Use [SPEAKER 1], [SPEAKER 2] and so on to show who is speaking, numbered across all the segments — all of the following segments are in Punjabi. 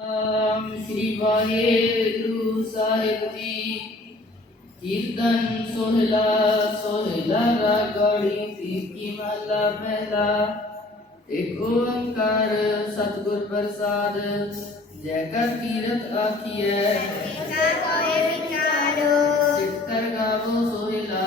[SPEAKER 1] ਸ੍ਰੀ ਵਾਹਿਗੁਰੂ ਸਾਹਿਬ ਜੀ। ਕੀਰਤਨ ਸੋਹਲਾ ਸੋਹਲਾ ਰਾਗੜੀ ਤੀਕੀ ਮਹਲਾ ਪਹਿਲਾ। ਏਕ ਓੰਕਾਰ ਸਤਗੁਰ ਪ੍ਰਸਾਦ ਜੈ ਕਰ ਕੀਰਤ ਆਖੀਐ। ਕਰ ਕੋਏ ਵਿਚਾਰੋ ਸਿੱਖ ਕਰ ਗਾਵੋ ਸੋਹਲਾ।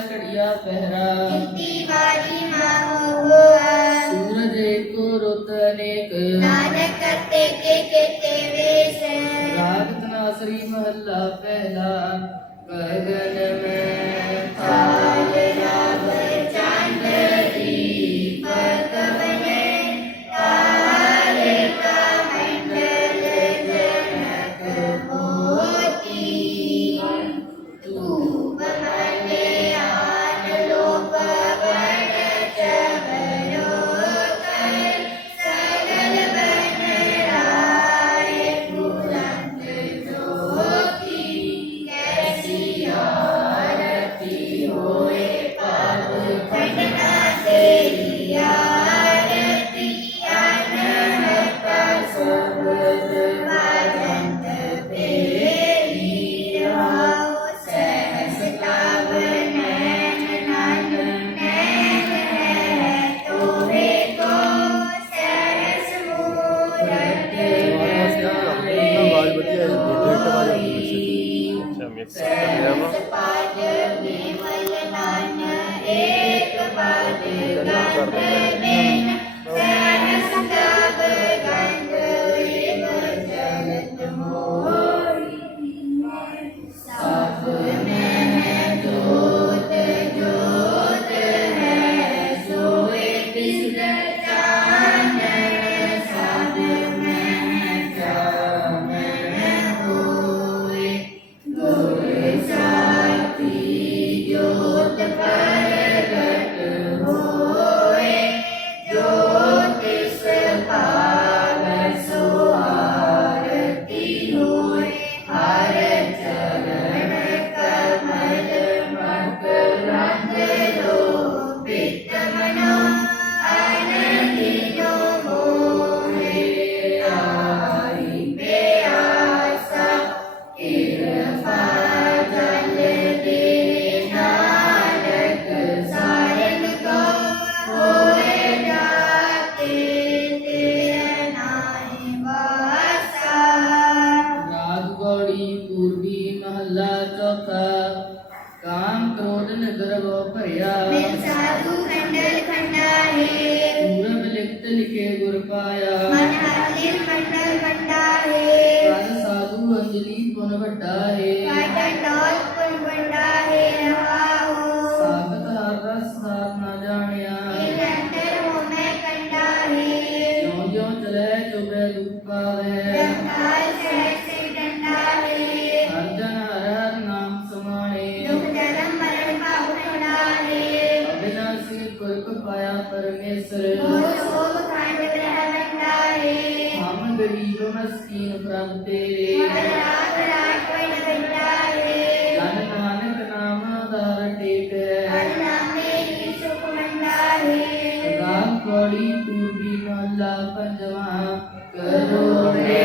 [SPEAKER 1] ਘੜੀਆ ਪਹਿਰਾ।
[SPEAKER 2] ਕੀਤੀ ਵਾਰੀ ਮਾਹੋ ਹੋਆ
[SPEAKER 1] ਸੂਰਜ ਏਕੋ ਰੁੱਤ ਅਨੇਕ
[SPEAKER 2] ਨਾਨਕ ਕਰਤੇ ਕੇ ਕੇਤੇ ਵੇਸ।
[SPEAKER 1] ਰਾਗ ਤਨਾਸਰੀ ਮਹੱਲਾ ਪਹਿਲਾ। ਗਗਨ ਮੈਂ
[SPEAKER 3] ਮਿਕਸ
[SPEAKER 2] ਪਦ ਨਿਮਲ ਨਨ ਏਕ ਪਦ
[SPEAKER 1] ਗਨ ਭਇਆ
[SPEAKER 2] ਮਿਲ ਸਾਧੂ ਖੰਡਲ ਖੰਡਾਏ
[SPEAKER 1] ਪੂਰਬ ਲਿਖਤ ਲਿਖੇ ਗੁਰ ਪਾਇਆ।
[SPEAKER 2] ਮਨ ਹਰ ਦਿਲ ਮੰਡਲ ਮੰਡਾਏ
[SPEAKER 1] ਕਰ ਸਾਧੂ ਅੰਜਲੀ ਪੁਨ ਵੱਡਾ ਹੈ ਪਾਟਾ ವಂದೇ
[SPEAKER 2] राम कड़ी पूरी
[SPEAKER 1] मल्ला पंजवा करो रे